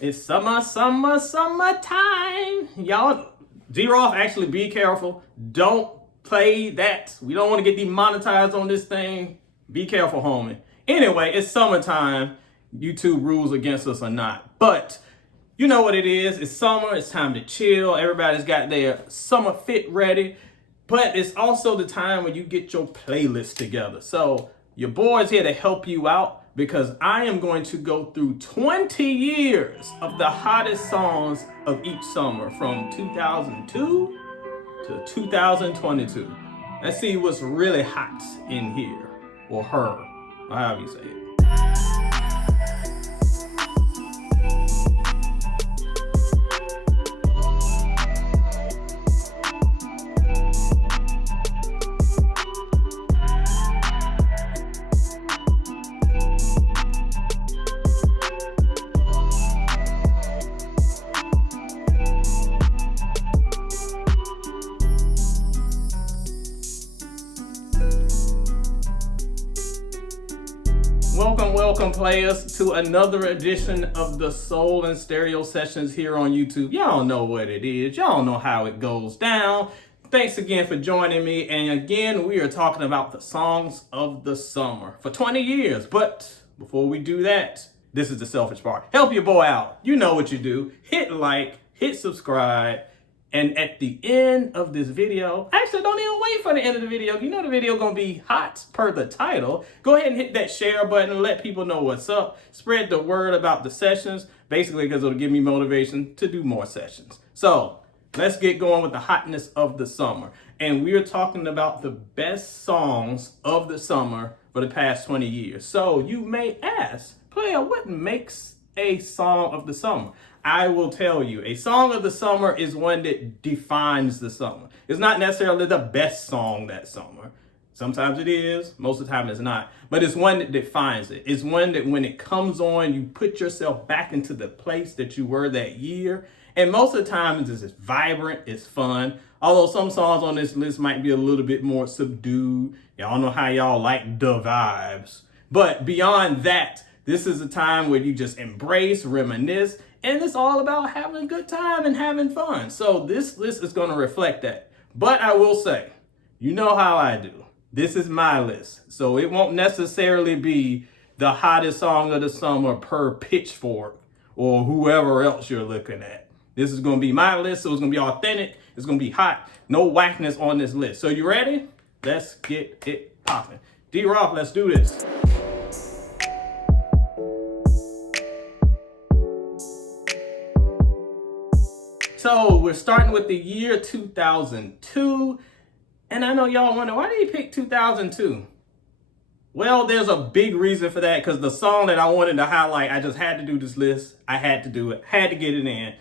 It's summertime. Y'all, D Roth, actually be careful. Don't play that. We don't want to get demonetized on this thing. Be careful, homie. Anyway, it's summertime. YouTube rules against us or not. But you know what it is. It's summer. It's time to chill. Everybody's got their summer fit ready. But it's also the time when you get your playlist together. So your boy's here to help you out because I am going to go through 20 years of the hottest songs of each summer from 2002 to 2022. Let's see what's really hot in here, or her, or however you say it. Welcome players to another edition of the Soul and Stereo Sessions here on YouTube. Y'all know what it is. Y'all know how it goes down. Thanks again for joining me. And again, we are talking about the songs of the summer for 20 years. But before we do that, this is the selfish part. Help your boy out. You know what you do. Hit like, hit subscribe. And at the end of this video, actually don't even wait for the end of the video. You know the video gonna be hot per the title. Go ahead and hit that share button and let people know what's up. Spread the word about the sessions, basically because it'll give me motivation to do more sessions. So let's get going with the hotness of the summer. And we're talking about the best songs of the summer for the past 20 years. So you may ask, player, what makes a song of the summer? I will tell you, a song of the summer is one that defines the summer. It's not necessarily the best song that summer. Sometimes it is, most of the time it's not. But it's one that defines it. It's one that when it comes on, you put yourself back into the place that you were that year. And most of the time it's just vibrant, it's fun. Although some songs on this list might be a little bit more subdued. Y'all know how y'all like the vibes. But beyond that, this is a time where you just embrace, reminisce, and it's all about having a good time and having fun. So this list is going to reflect that. But I will say, you know how I do. This is my list. So it won't necessarily be the hottest song of the summer per Pitchfork or whoever else you're looking at. This is going to be my list, so it's going to be authentic. It's going to be hot. No whackness on this list. So you ready? Let's get it popping. D Roth, let's do this. So we're starting with the year 2002, and I know y'all wonder, why did he pick 2002? Well, there's a big reason for that, because the song that I wanted to highlight, I just had to do this list. I had to do it, had to get it in.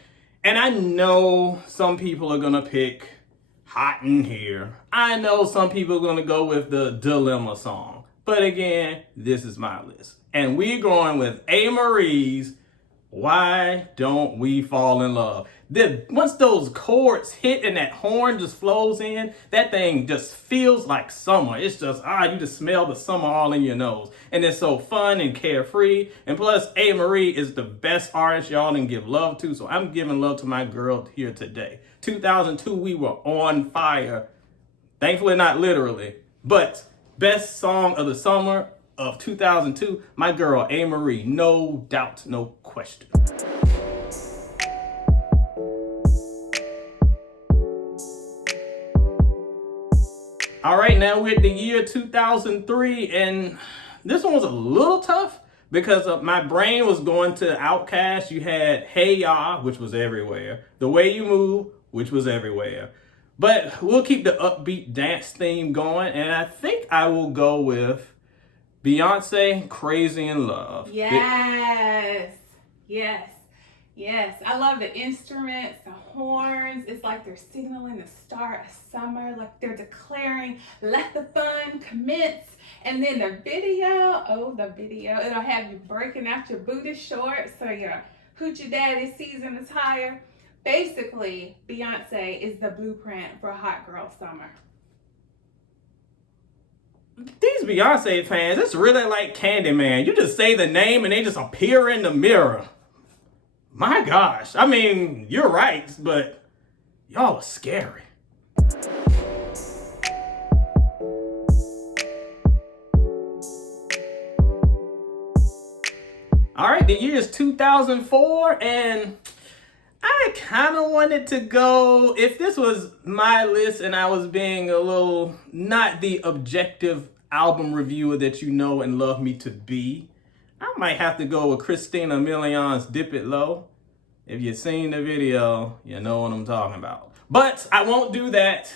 And I know some people are gonna pick Hot in Here. I know some people are gonna go with the Dilemma song. But again, this is my list. And we're going with A. Marie's Why Don't We Fall in Love. Once those chords hit and that horn just flows in, that thing just feels like summer. It's just, you just smell the summer all in your nose. And it's so fun and carefree. And plus, A. Marie is the best artist y'all can give love to. So I'm giving love to my girl here today. 2002, we were on fire. Thankfully, not literally. But best song of the summer of 2002, my girl, A. Marie. No doubt, no question. All right, now we're at the year 2003, and this one was a little tough because my brain was going to Outkast. You had Hey Ya, which was everywhere. The Way You Move, which was everywhere. But we'll keep the upbeat dance theme going, and I think I will go with Beyonce, Crazy in Love. Yes. I love the instruments, the horns. It's like they're signaling the start of summer, like they're declaring, let the fun commence. And then the video, it'll have you breaking out your booty shorts so your hoochie daddy season is higher. Basically, Beyonce is the blueprint for a hot girl summer. These Beyonce fans, it's really like Candyman. You just say the name and they just appear in the mirror. My gosh. I mean, you're right, but y'all are scary. All right, the year is 2004, and I kind of wanted to go, if this was my list and I was being a little, not the objective album reviewer that you know and love me to be, I might have to go with Christina Milian's Dip It Low. If you've seen the video, you know what I'm talking about. But I won't do that.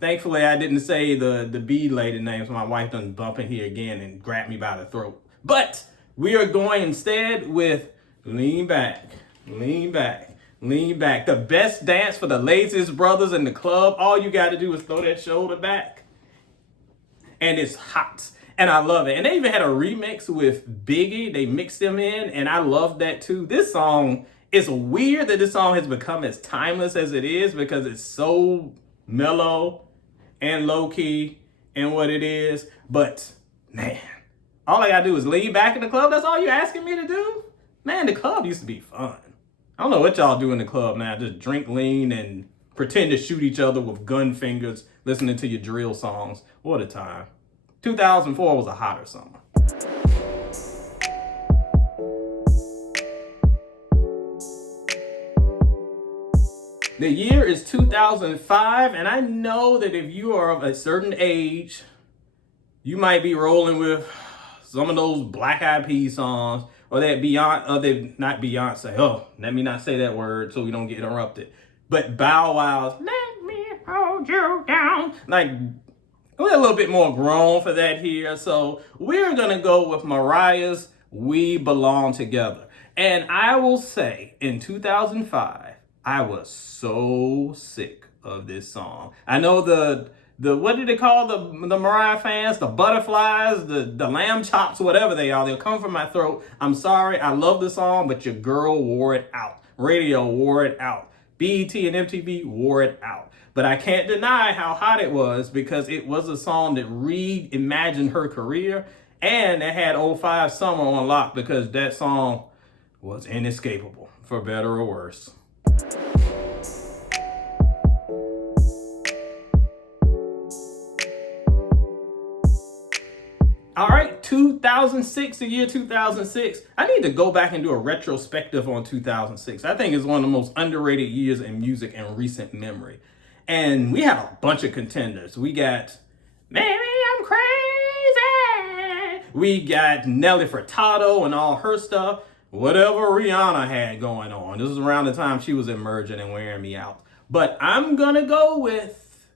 Thankfully, I didn't say the B lady name, so my wife doesn't bump in here again and grab me by the throat. But we are going instead with Lean Back, Lean Back, Lean Back. The best dance for the laziest brothers in the club. All you got to do is throw that shoulder back. And it's hot. And I love it. And they even had a remix with Biggie. They mixed them in, and I love that too. This song, it's weird that this song has become as timeless as it is because it's so mellow and low-key and what it is. But, man, all I gotta do is lean back in the club. That's all you're asking me to do? Man, the club used to be fun. I don't know what y'all do in the club now. Just drink lean and pretend to shoot each other with gun fingers, listening to your drill songs. What a time. 2004 was a hotter summer. The year is 2005, and I know that if you are of a certain age, you might be rolling with some of those Black Eyed Peas songs, or that not Beyonce. Oh, let me not say that word so we don't get interrupted. But Bow Wow's "Let Me Hold You Down," like, we're a little bit more grown for that here. So we're gonna go with Mariah's "We Belong Together." And I will say, in 2005, I was so sick of this song. I know the what did they call the Mariah fans? The butterflies, the lamb chops, whatever they are. They'll come from my throat. I'm sorry, I love the song, but your girl wore it out. Radio wore it out. BET and MTV wore it out. But I can't deny how hot it was because it was a song that reimagined her career, and it had '05 summer on lock because that song was inescapable, for better or worse. All right, 2006, the year 2006. I need to go back and do a retrospective on 2006. I think it's one of the most underrated years in music in recent memory. And we had a bunch of contenders. We got "Maybe I'm Crazy." We got Nelly Furtado and all her stuff. Whatever Rihanna had going on. This is around the time she was emerging and wearing me out. But I'm gonna go with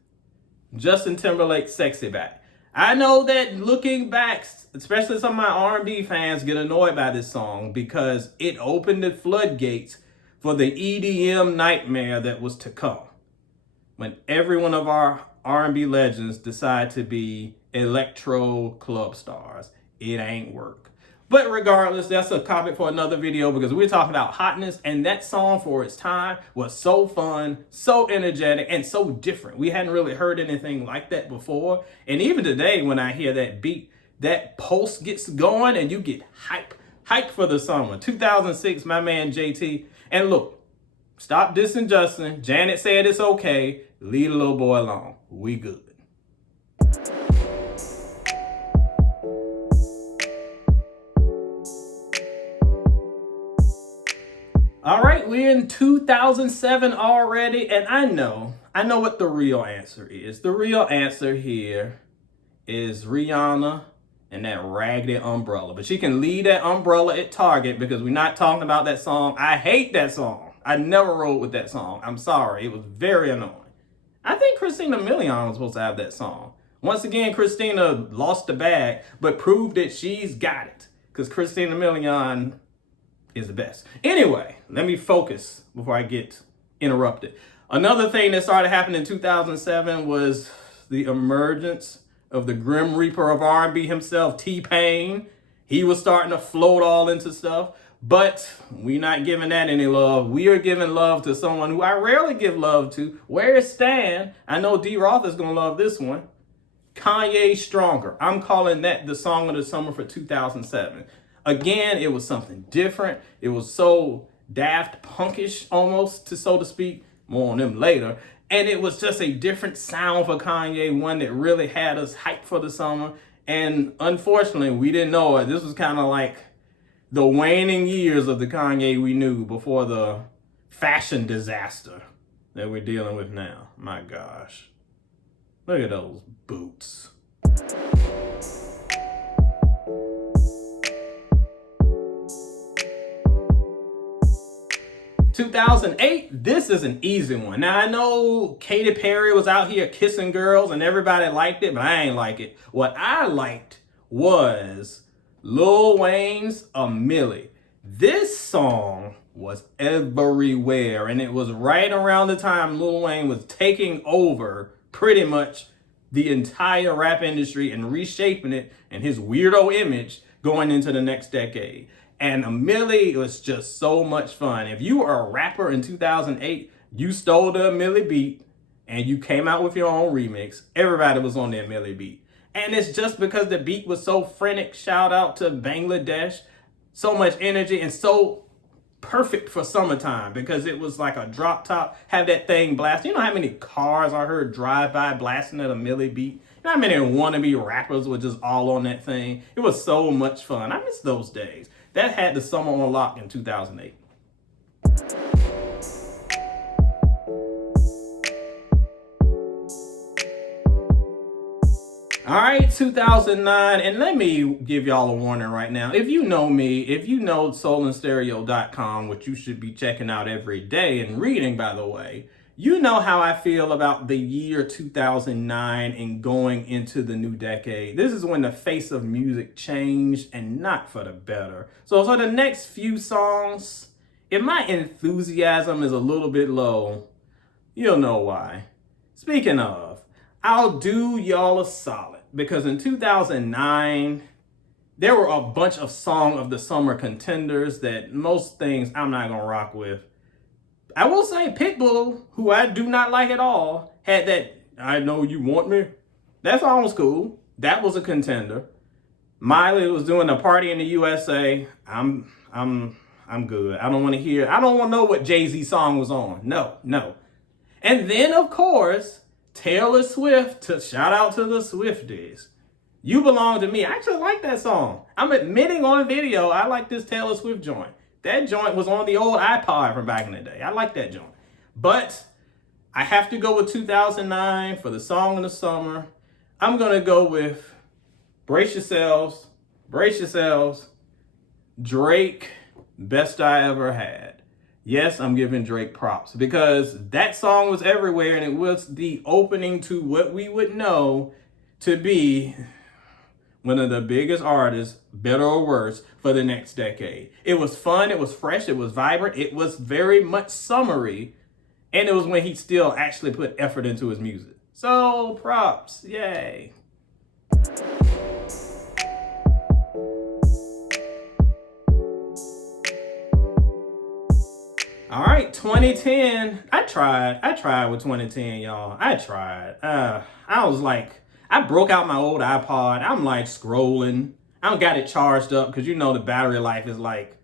Justin Timberlake's "Sexy Back." I know that looking back, especially some of my R&B fans get annoyed by this song because it opened the floodgates for the EDM nightmare that was to come. When every one of our R&B legends decide to be electro club stars, it ain't work. But regardless, that's a topic for another video because we're talking about hotness, and that song for its time was so fun, so energetic, and so different. We hadn't really heard anything like that before. And even today, when I hear that beat, that pulse gets going and you get hype for the summer. 2006, my man JT. And look, stop dissing Justin. Janet said it's okay. Leave the little boy alone. We good. All right, we're in 2007 already, and I know what the real answer is. The real answer here is Rihanna and that raggedy umbrella. But she can leave that umbrella at Target because we're not talking about that song. I hate that song. I never rode with that song. I'm sorry. It was very annoying. I think Christina Milian was supposed to have that song. Once again, Christina lost the bag, but proved that she's got it because Christina Milian is the best. Anyway, let me focus before I get interrupted. Another thing that started happening in 2007 was the emergence of the Grim Reaper of R&B himself, T-Pain. He was starting to float all into stuff, but we're not giving that any love. We are giving love to someone who I rarely give love to. Where is Stan? I know D Roth is going to love this one. Kanye Stronger. I'm calling that the song of the summer for 2007. Again, it was something different. It was so Daft Punkish almost, so to speak. More on them later. And it was just a different sound for Kanye, one that really had us hyped for the summer. And unfortunately, we didn't know it. This was kind of like the waning years of the Kanye we knew before the fashion disaster that we're dealing with now. My gosh. Look at those boots. 2008, this is an easy one. Now, I know Katy Perry was out here kissing girls and everybody liked it, but I ain't like it. What I liked was Lil Wayne's A Milli. This song was everywhere, and it was right around the time Lil Wayne was taking over pretty much the entire rap industry and reshaping it and his weirdo image going into the next decade. And A Milli was just so much fun. If you were a rapper in 2008, you stole the A Milli beat and you came out with your own remix. Everybody was on that Milli beat. And it's just because the beat was so frenetic. Shout out to Bangladesh. So much energy and so perfect for summertime because it was like a drop top, have that thing blast. You know how many cars I heard drive by blasting at A Milli beat? You know how many wannabe rappers were just all on that thing? It was so much fun. I miss those days. That had the summer on lock in 2008. All right, 2009, and let me give y'all a warning right now. If you know me, if you know soulandstereo.com, which you should be checking out every day and reading, by the way, you know how I feel about the year 2009 and going into the new decade. This is when the face of music changed and not for the better. So for the next few songs, if my enthusiasm is a little bit low, you'll know why. Speaking of, I'll do y'all a solid because in 2009, there were a bunch of Song of the Summer contenders that most things I'm not gonna rock with. I will say Pitbull, who I do not like at all, had that I Know You Want Me. That song was cool. That was a contender. Miley was doing a Party in the USA. I'm good. I don't want to hear. I don't want to know what Jay-Z song was on. No. And then of course, Taylor Swift, shout out to the Swifties. You Belong to Me. I actually like that song. I'm admitting on video, I like this Taylor Swift joint. That joint was on the old iPod from back in the day. I like that joint. But I have to go with 2009 for the Song of the Summer. I'm going to go with brace yourselves, Drake, Best I Ever Had. Yes, I'm giving Drake props because that song was everywhere and it was the opening to what we would know to be one of the biggest artists, better or worse, for the next decade. It was fun, it was fresh, it was vibrant, it was very much summery, and it was when he still actually put effort into his music. So, props, yay. All right, 2010. I tried with 2010, y'all. I tried. I was like, I broke out my old iPod. I'm like scrolling. I don't got it charged up because you know the battery life is like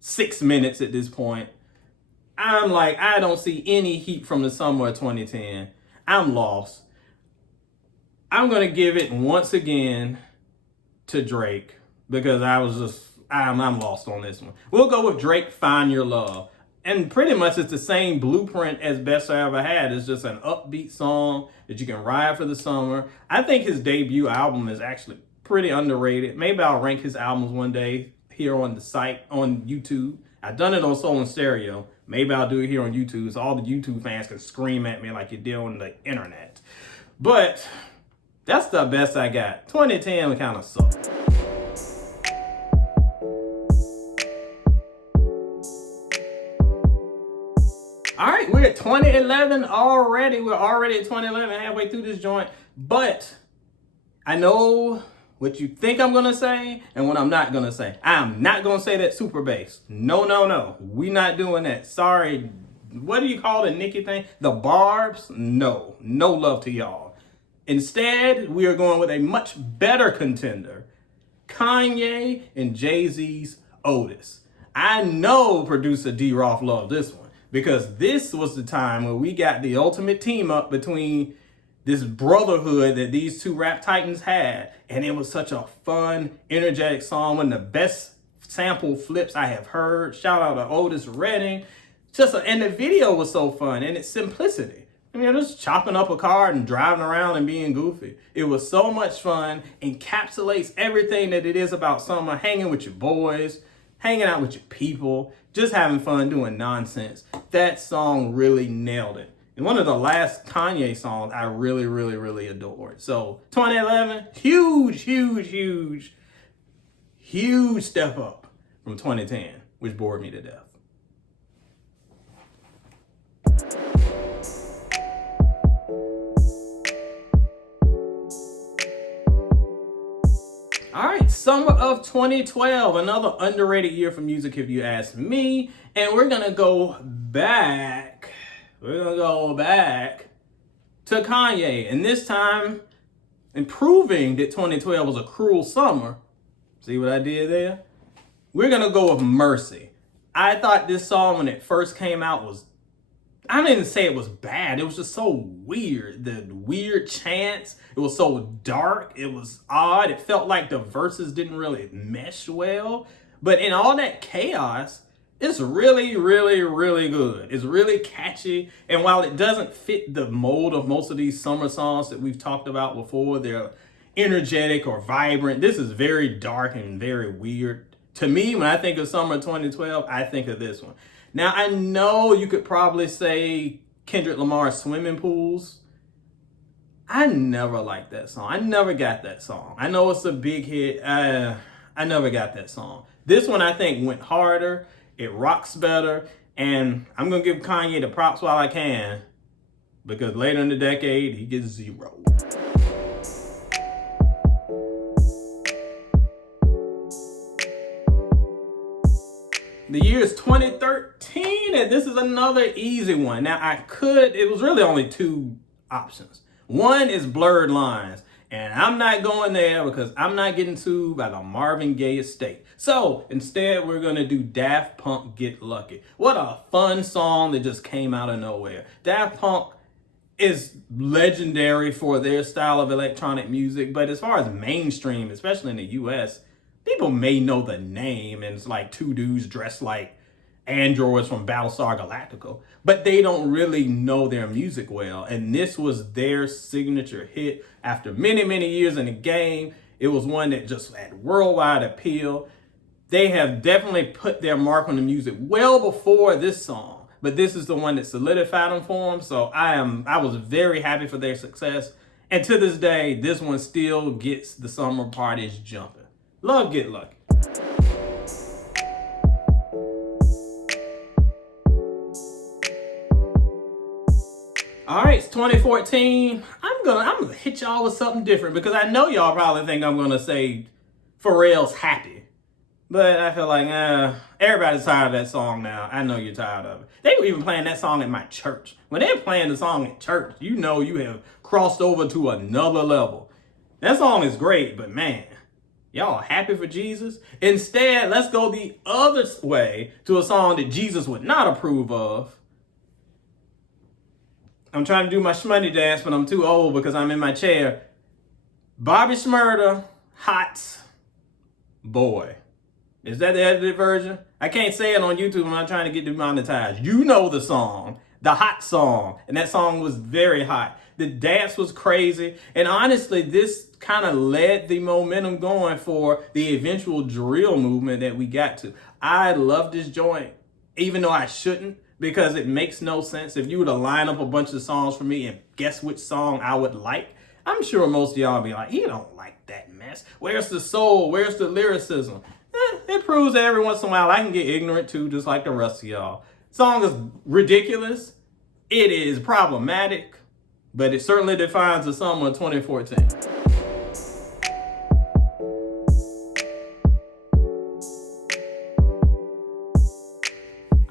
6 minutes at this point. I'm like, I don't see any heat from the summer of 2010. I'm lost. I'm going to give it once again to Drake because I'm lost on this one. We'll go with Drake, Find Your Love. And pretty much it's the same blueprint as Best I Ever Had. It's just an upbeat song that you can ride for the summer. I think his debut album is actually pretty underrated. Maybe I'll rank his albums one day here on the site, on YouTube. I've done it on Soul and Stereo. Maybe I'll do it here on YouTube so all the YouTube fans can scream at me like you did on the internet. But that's the best I got. 2010 kind of sucked. All right, we're at 2011 already. We're already at 2011, halfway through this joint. But I know what you think I'm going to say and what I'm not going to say. I'm not going to say that super bass. No. We not doing that. Sorry. What do you call the Nicki thing? The barbs? No love to y'all. Instead, we are going with a much better contender. Kanye and Jay-Z's Otis. I know producer D Roth loved this one because this was the time where we got the ultimate team up between this brotherhood that these two rap titans had. And it was such a fun, energetic song. One of the best sample flips I have heard. Shout out to Otis Redding. And the video was so fun and its simplicity. I mean, just chopping up a car and driving around and being goofy. It was so much fun, encapsulates everything that it is about summer, hanging with your boys, hanging out with your people, just having fun doing nonsense. That song really nailed it. And one of the last Kanye songs I really, really, really adored. So 2011, huge step up from 2010, which bored me to death. All right, summer of 2012, another underrated year for music if you ask me. And we're gonna go back to Kanye. And this time, in proving that 2012 was a cruel summer, see what I did there? We're gonna go with Mercy. I thought this song when it first came out was, I don't even say it was bad. It was just so weird. The weird chants. It was so dark. It was odd. It felt like the verses didn't really mesh well. But in all that chaos, it's really, really, really good. It's really catchy. And while it doesn't fit the mold of most of these summer songs that we've talked about before, they're energetic or vibrant. This is very dark and very weird. To me, when I think of summer 2012, I think of this one. Now, I know you could probably say Kendrick Lamar's Swimming Pools. I never liked that song. I never got that song. I know it's a big hit. I never got that song. This one, I think, went harder. It rocks better. And I'm going to give Kanye the props while I can, because later in the decade, he gets 0. The year is 2013, and this is another easy one. Now, it was really only 2 options. One is Blurred Lines, and I'm not going there because I'm not getting sued by the Marvin Gaye estate. So instead, we're going to do Daft Punk, Get Lucky. What a fun song that just came out of nowhere. Daft Punk is legendary for their style of electronic music, but as far as mainstream, especially in the US, people may know the name, and it's like 2 dudes dressed like androids from Battlestar Galactica, but they don't really know their music well. And this was their signature hit. After many, many years in the game, it was one that just had worldwide appeal. They have definitely put their mark on the music well before this song, but this is the one that solidified them for them. So I was very happy for their success. And to this day, this one still gets the summer parties jumping. Love Get Lucky. All right, it's 2014. I'm gonna hit y'all with something different because I know y'all probably think I'm gonna say Pharrell's Happy. But I feel like, everybody's tired of that song now. I know you're tired of it. They were even playing that song at my church. When they're playing the song at church, you know you have crossed over to another level. That song is great, but man, y'all happy for Jesus? Instead, let's go the other way to a song that Jesus would not approve of. I'm trying to do my shmoney dance, but I'm too old because I'm in my chair. Bobby Shmurda, Hot Boy. Is that the edited version? I can't say it on YouTube. I'm not trying to get demonetized. You know the song, the hot song. And that song was very hot. The dance was crazy. And honestly, this kind of led the momentum going for the eventual drill movement that we got to. I love this joint, even though I shouldn't, because it makes no sense. If you were to line up a bunch of songs for me and guess which song I would like, I'm sure most of y'all would be like, you don't like that mess. Where's the soul? Where's the lyricism? It proves that every once in a while I can get ignorant too, just like the rest of y'all. Song is ridiculous. It is problematic, but it certainly defines the summer of 2014.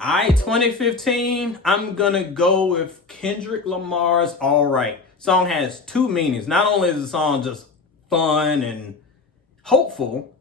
All right, 2015, I'm gonna go with Kendrick Lamar's All Right. Song has 2 meanings. Not only is the song just fun and hopeful,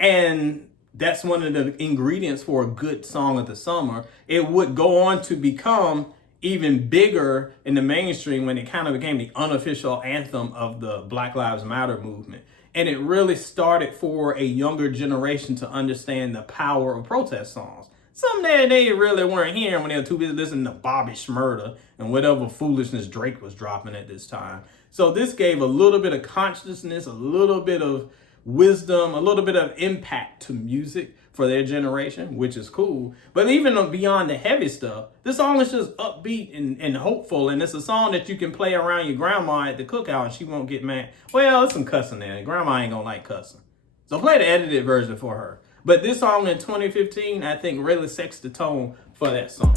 and that's one of the ingredients for a good song of the summer. It would go on to become even bigger in the mainstream when it kind of became the unofficial anthem of the Black Lives Matter movement. And it really started for a younger generation to understand the power of protest songs. Something that they really weren't hearing when they were too busy listening to Bobby Shmurda and whatever foolishness Drake was dropping at this time. So this gave a little bit of consciousness, a little bit of wisdom, a little bit of impact to music for their generation, which is cool. But even beyond the heavy stuff, this song is just upbeat and hopeful. And it's a song that you can play around your grandma at the cookout and she won't get mad. Well, there's some cussing there. Grandma ain't gonna like cussing. So play the edited version for her. But this song in 2015, I think really sets the tone for that song.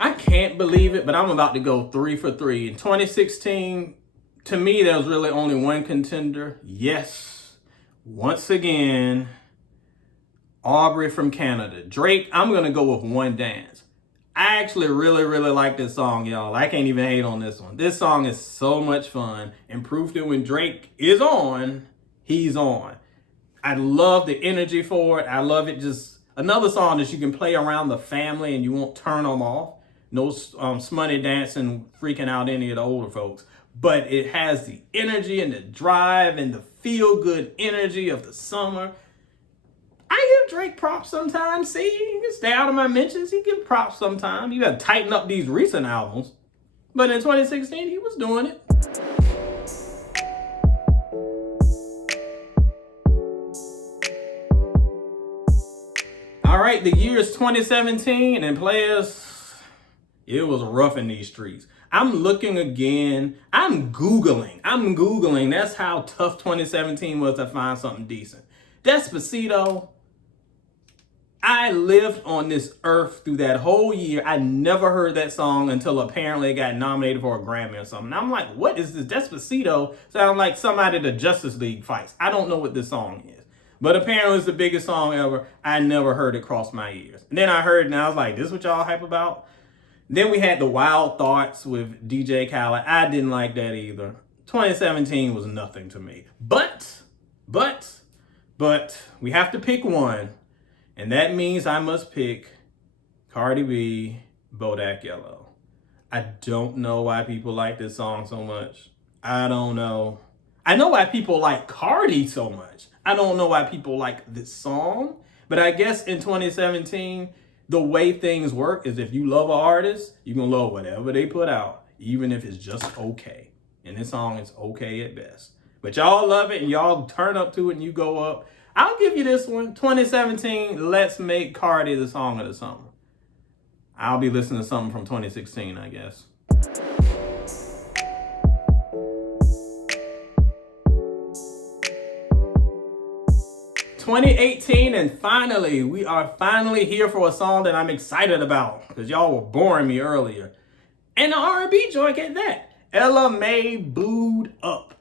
I can't believe it, but I'm about to go 3 for 3. In 2016, to me, there was really only one contender. Yes, once again, Aubrey from Canada. Drake, I'm going to go with One Dance. I actually really like this song, y'all. I can't even hate on this one. This song is so much fun and proof that when Drake is on, he's on. I love the energy for it. I love it. Just another song that you can play around the family and you won't turn them off. No smutty dancing, freaking out any of the older folks. But it has the energy and the drive and the feel-good energy of the summer. I give Drake props sometimes. See, he can stay out of my mentions. He give props sometimes. You gotta tighten up these recent albums. But in 2016, he was doing it. All right, the year is 2017, and players, it was rough in these streets. I'm looking again. I'm Googling. That's how tough 2017 was to find something decent. Despacito. I lived on this earth through that whole year. I never heard that song until apparently it got nominated for a Grammy or something. I'm like, what is this? Despacito sounds like somebody the Justice League fights. I don't know what this song is. But apparently it's the biggest song ever. I never heard it cross my ears. And then I heard it and I was like, this is what y'all hype about? Then we had the Wild Thoughts with DJ Khaled. I didn't like that either. 2017 was nothing to me. But we have to pick one. And that means I must pick Cardi B, Bodak Yellow. I don't know why people like this song so much. I don't know. I know why people like Cardi so much. I don't know why people like this song. But I guess in 2017, the way things work is if you love an artist, you're going to love whatever they put out, even if it's just okay. And this song is okay at best. But y'all love it and y'all turn up to it and you go up. I'll give you this one. 2017, let's make Cardi the song of the summer. I'll be listening to something from 2016, I guess. (2018) and finally, we are finally here for a song that I'm excited about because y'all were boring me earlier. And the R&B joint at that. Ella Mai, Booed Up.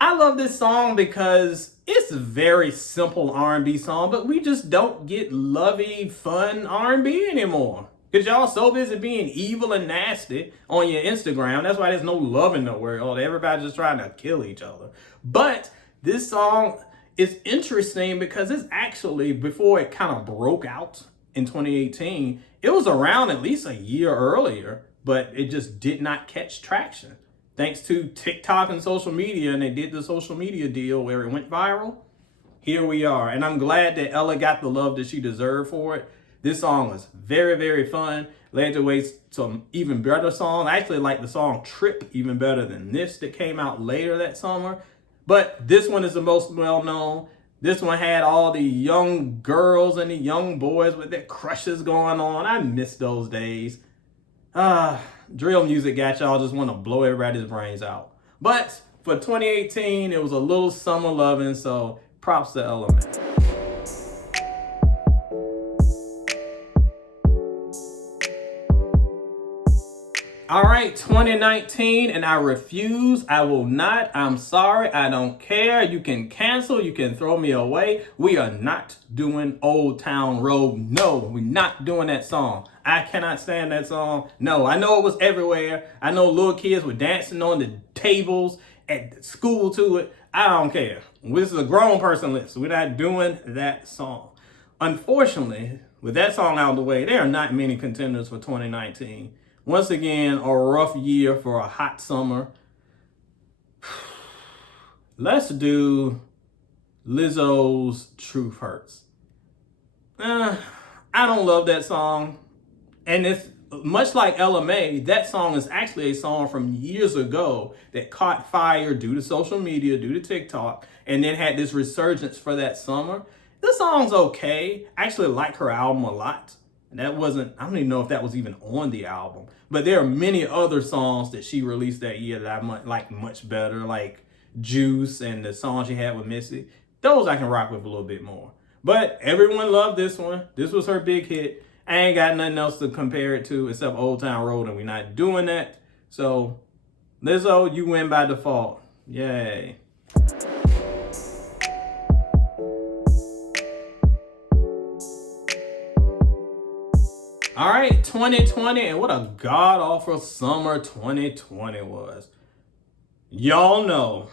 I love this song because it's a very simple R&B song, but we just don't get lovey, fun R&B anymore. Because y'all so busy being evil and nasty on your Instagram. That's why there's no love in the world. Everybody's just trying to kill each other. But this song is interesting because it's actually, before it kind of broke out in 2018, it was around at least a year earlier, but it just did not catch traction. Thanks to TikTok and social media, and they did the social media deal where it went viral. Here we are. And I'm glad that Ella got the love that she deserved for it. This song was very fun. Led the way to some even better songs. I actually like the song Trip even better than this that came out later that summer. But this one is the most well-known. This one had all the young girls and the young boys with their crushes going on. I miss those days. Drill music got y'all just want to blow everybody's brains out. But for 2018, it was a little summer loving, so props to Ella Mai. All right, 2019, and I refuse. I will not. I'm sorry. I don't care. You can cancel. You can throw me away. We are not doing Old Town Road. No, we're not doing that song. I cannot stand that song. No, I know it was everywhere. I know little kids were dancing on the tables at school to it. I don't care. This is a grown person list. We're not doing that song. Unfortunately, with that song out of the way, there are not many contenders for 2019. Once again, a rough year for a hot summer. Let's do Lizzo's Truth Hurts. I don't love that song. And it's much like LMA, that song is actually a song from years ago that caught fire due to social media, due to TikTok, and then had this resurgence for that summer. The song's okay. I actually like her album a lot. That wasn't, I don't even know if that was even on the album. But there are many other songs that she released that year that I like much better, like Juice and the song she had with Missy. Those I can rock with a little bit more. But everyone loved this one. This was her big hit. I ain't got nothing else to compare it to except Old Town Road, and we're not doing that. So, Lizzo, you win by default. Yay. All right, 2020, and what a god-awful summer 2020 was. Y'all know.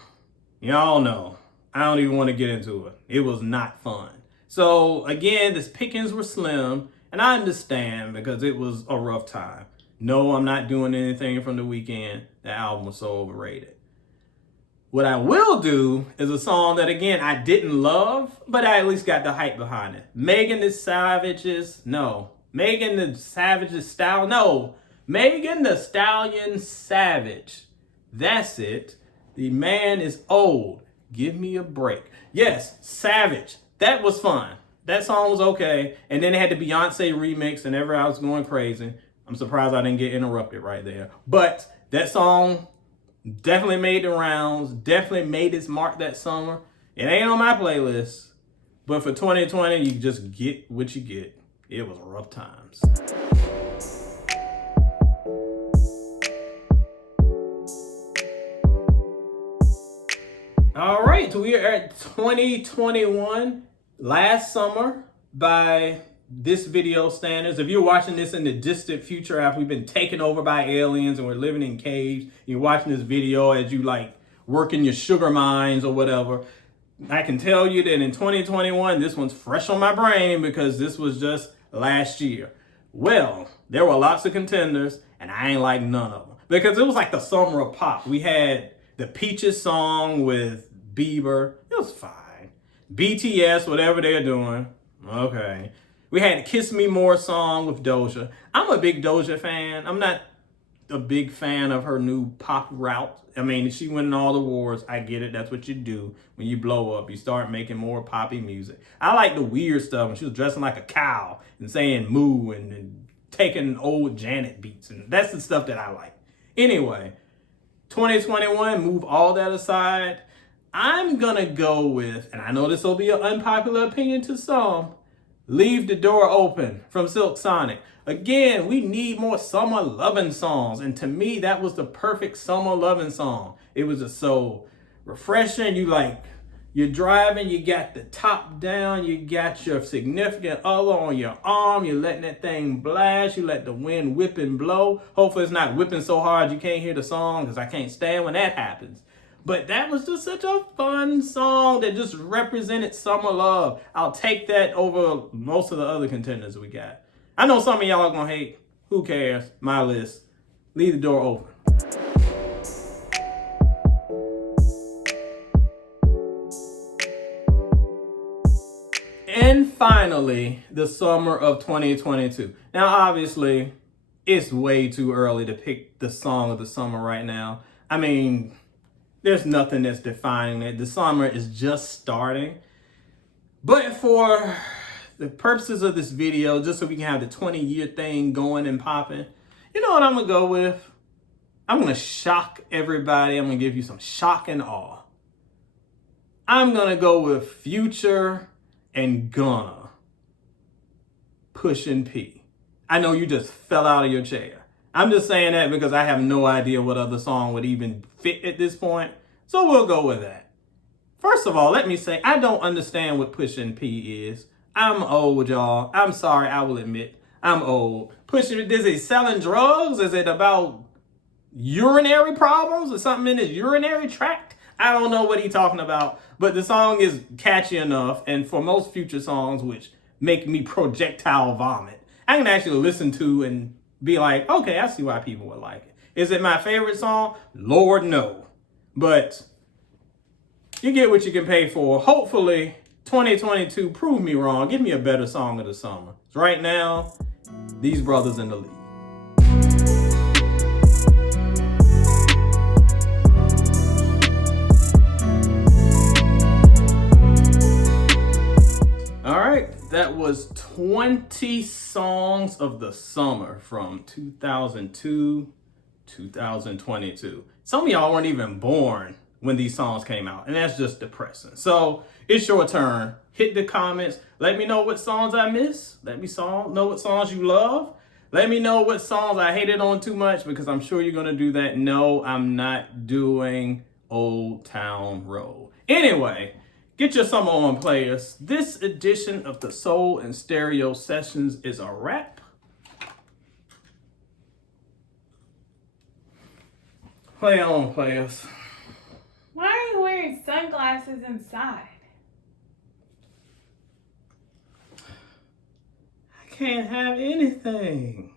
I don't even want to get into it. It was not fun. So, again, the pickings were slim, and I understand because it was a rough time. No, I'm not doing anything from the weekend. The album was so overrated. What I will do is a song that, again, I didn't love, but I at least got the hype behind it. Megan Thee Savage's, no. Megan Thee Savage's style, no. Megan Thee Stallion Savage. That's it. The man is old. Give me a break. Yes, Savage. That was fun. That song was okay. And then they had the Beyonce remix and I was going crazy. I'm surprised I didn't get interrupted right there. But that song definitely made the rounds. Definitely made its mark that summer. It ain't on my playlist. But for 2020, you just get what you get. It was rough times. All right, we are at 2021, last summer by this video standards. If you're watching this in the distant future after we've been taken over by aliens and we're living in caves, you're watching this video as you like work in your sugar mines or whatever, I can tell you that in 2021, this one's fresh on my brain because this was just last year. Well, there were lots of contenders and I ain't like none of them because it was like the summer of pop. We had the Peaches song with Bieber. It was fine. BTS, whatever they're doing. Okay. We had Kiss Me More song with Doja. I'm a big Doja fan. I'm not a big fan of her new pop route. I mean, she winning all the awards. I get it. That's what you do when you blow up. You start making more poppy music. I like the weird stuff when she was dressing like a cow and saying moo and taking old Janet beats. And that's the stuff that I like. Anyway, 2021, move all that aside. I'm going to go with, and I know this will be an unpopular opinion to some, Leave the Door Open from Silk Sonic. Again, we need more summer loving songs. And to me, that was the perfect summer loving song. It was just so refreshing. You're driving, you got the top down, you got your significant other on your arm, you're letting that thing blast, you let the wind whip and blow. Hopefully it's not whipping so hard you can't hear the song because I can't stand when that happens. But that was just such a fun song that just represented summer love. I'll take that over most of the other contenders we got. I know some of y'all are going to hate. Who cares? My list. Leave the Door Open. And finally, the summer of 2022. Now, obviously, it's way too early to pick the song of the summer right now. I mean, there's nothing that's defining it. The summer is just starting. But for the purposes of this video, just so we can have the 20-year thing going and popping, you know what I'm going to go with? I'm going to shock everybody. I'm going to give you some shock and awe. I'm going to go with Future and Gunna. Push and P. I know you just fell out of your chair. I'm just saying that because I have no idea what other song would even fit at this point. So we'll go with that. First of all, let me say, I don't understand what Pushin' P is. I'm old, y'all. I'm sorry, I will admit. I'm old. Pushin', is he selling drugs? Is it about urinary problems or something in his urinary tract? I don't know what he's talking about, but the song is catchy enough, and for most future songs, which make me projectile vomit, I can actually listen to and be like, okay, I see why people would like it. Is it my favorite song? Lord, no. But you get what you can pay for. Hopefully, 2022 prove me wrong. Give me a better song of the summer. Right now, these brothers in the lead. All right, that was 20 songs of the summer from 2002, 2022. Some of y'all weren't even born when these songs came out, and that's just depressing. So it's your turn. Hit the comments. Let me know what songs I missed. Let me know what songs you love. Let me know what songs I hated on too much, because I'm sure you're gonna do that. No, I'm not doing Old Town Road. Anyway, get your summer on, players. This edition of the Soul and Stereo Sessions is a wrap. Play on, players. Why are you wearing sunglasses inside? I can't have anything.